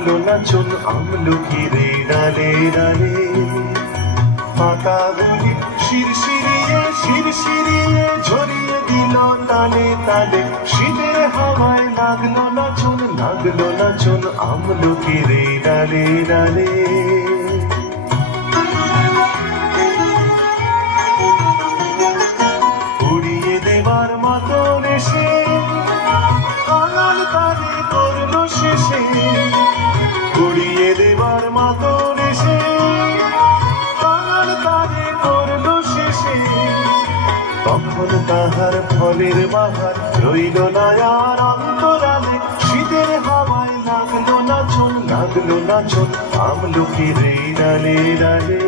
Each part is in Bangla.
লাগলো নাচন আমলকির ডালে ডালে। পাতাগুলি শিরশিরিয়ে ঝরিয়ে দিল তালে তালে। শীতের হাওয়ায় লাগলো নাচন আমলকির ডালে ডালে। উড়িয়ে দেবার মতন এসে কাঙাল তারে করলো শেষে। উড়িয়ে দেবার মতন এসে কাঙাল তারে করলো শেষে। তখন তাহার ফলের বাহার রইল না আর অন্তরালে। শীতের হাওয়ায় লাগলো নাচন আমলকির ডালে ডালে।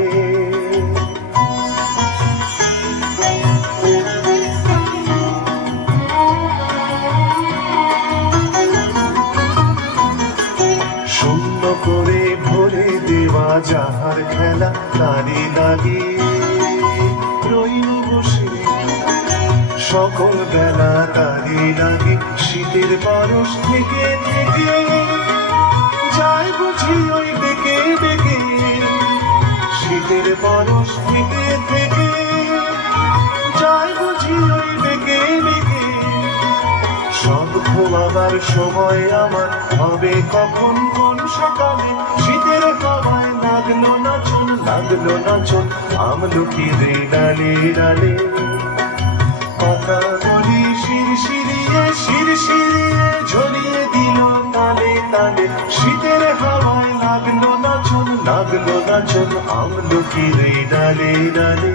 শূন্য করে ভরে দেওয়া যাহার খেলা তারি লাগি রইল বসে সকল বেলা তারি লাগি। শীতের পরশ থেকে থেকে যায় বুঝি ওই ডেকে ডেকে। শীতের পরশ থেকে থেকে যায় বুঝি ওই ডেকে ডেকে। সব ঘুমাবার সময় আমার হবে কখন কোন সকালে। শীতের হাওয়ায় লাগলো নাচন আমলকির ডালে ডালে। পাতাগুলি শিরশিরিয়ে ঝরিয়ে দিল তালে তালে। শীতের হাওয়ায় লাগলো নাচন আমলকির ডালে ডালে।